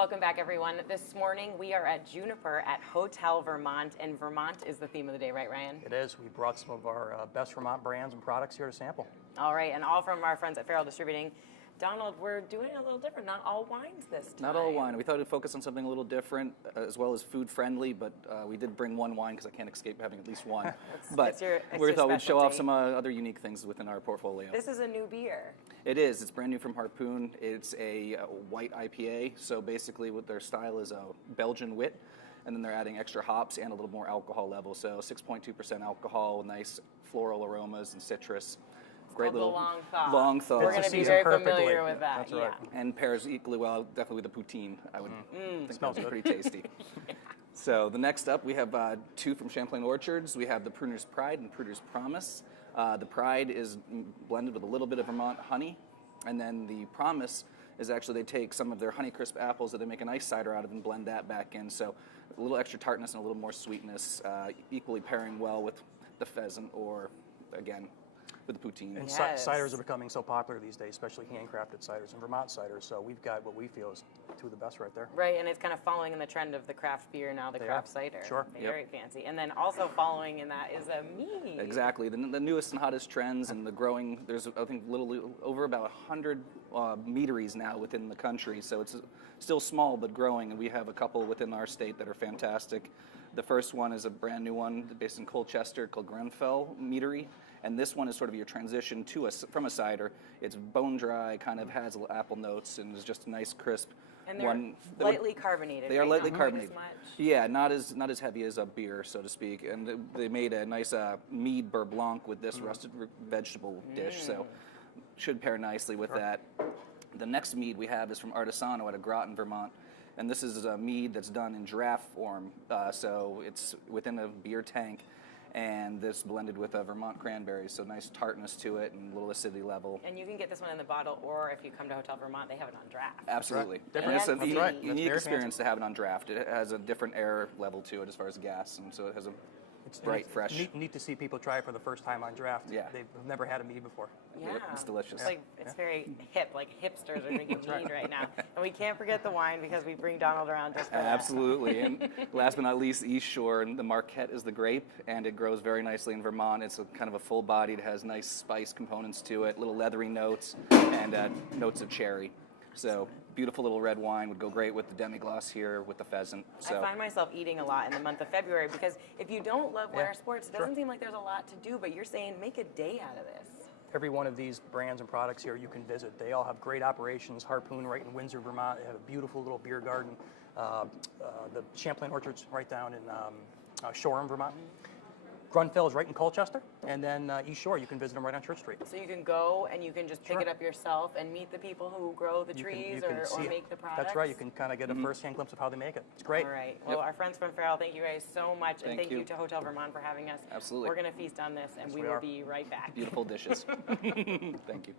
Welcome back, everyone. This morning we are at Juniper at Hotel Vermont, and Vermont is the theme of the day, right, Ryan? It is. We brought some of our best Vermont brands and products here to sample. All right, and all from our friends at Farrell Distributing. Donald, we're doing it a little different. Not all wines this time. Not all wine. We thought we'd focus on something a little different, as well as food friendly. But we did bring one wine because I can't escape having at least one. But we thought we'd show off some other unique things within our portfolio. This is a new beer. It is. It's brand new from Harpoon. It's a white IPA. So basically, what their style is a Belgian wit, and then they're adding extra hops and a little more alcohol level. So 6.2% alcohol, nice floral aromas and citrus. Great little long thaw. We're going to be very familiar with that. That's right. Yeah. And pairs equally well, definitely with the poutine. I would think Smells that's good. pretty tasty. So the next up, we have two from Champlain Orchards. We have the Pruner's Pride and Pruner's Promise. The Pride is blended with a little bit of Vermont honey, and then the Promise is actually they take some of their Honeycrisp apples that they make a nice cider out of and blend that back in. So a little extra tartness and a little more sweetness, equally pairing well with the pheasant or, again, with the poutine. And Yes. ciders are becoming so popular these days, especially handcrafted ciders and Vermont ciders. So we've got what we feel is two of the best right there. Right, and it's kind of following in the trend of the craft beer now, the craft cider. Sure. Very fancy. And then also following in that is a mead. Exactly. The newest and hottest trends and the growing, there's, I think, over about 100 meaderies now within the country. So it's still small but growing, and we have a couple within our state that are fantastic. The first one is a brand new one based in Colchester called Grenfell Meatery. And this one is sort of your transition from a cider. It's bone dry, kind of has apple notes, and is just a nice crisp. And they're lightly carbonated. They are lightly carbonated. Not as much. Yeah, not as heavy as a beer, so to speak. And they made a nice mead beurre blanc with this rusted vegetable dish, so should pair nicely with that. The next mead we have is from Artisan out of Groton, Vermont. And this is a mead that's done in draft form, so it's within a beer tank. And this blended with Vermont cranberries, so nice tartness to it and a little acidity level. And you can get this one in the bottle, or if you come to Hotel Vermont, they have it on draft. Absolutely. Right. And it's a That's right. unique experience to have it on draft. It has a different air level to it as far as gas, and so it has a bright, fresh. Neat to see people try it for the first time on draft. Yeah. They've never had a mead before. Yeah. It's delicious. It's very hip, like hipsters are drinking mead right now. And we can't forget the wine because we bring Donald around just for that. Absolutely. And last but not least, East Shore, and the Marquette is the grape, and it grows very nicely in Vermont. It's kind of a full-bodied, has nice spice components to it, little leathery notes, and notes of cherry. So beautiful little red wine would go great with the demi-glace here with the pheasant. So I find myself eating a lot in the month of February because if you don't love winter sports, it doesn't seem like there's a lot to do, but you're saying make a day out of this. Every one of these brands and products here you can visit. They all have great operations. Harpoon right in Windsor, Vermont. They have a beautiful little beer garden. The Champlain Orchards right down in Shoreham, Vermont. Grenfell is right in Colchester, and then East Shore, you can visit them right on Church Street. So you can go and you can just pick it up yourself and meet the people who grow the trees or make the products. That's right. You can kind of get a first-hand glimpse of how they make it. It's great. All right. Well, our friends from Farrell, thank you guys so much. And thank you to Hotel Vermont for having us. Absolutely. We're going to feast on this, and we will be right back. beautiful dishes. Thank you.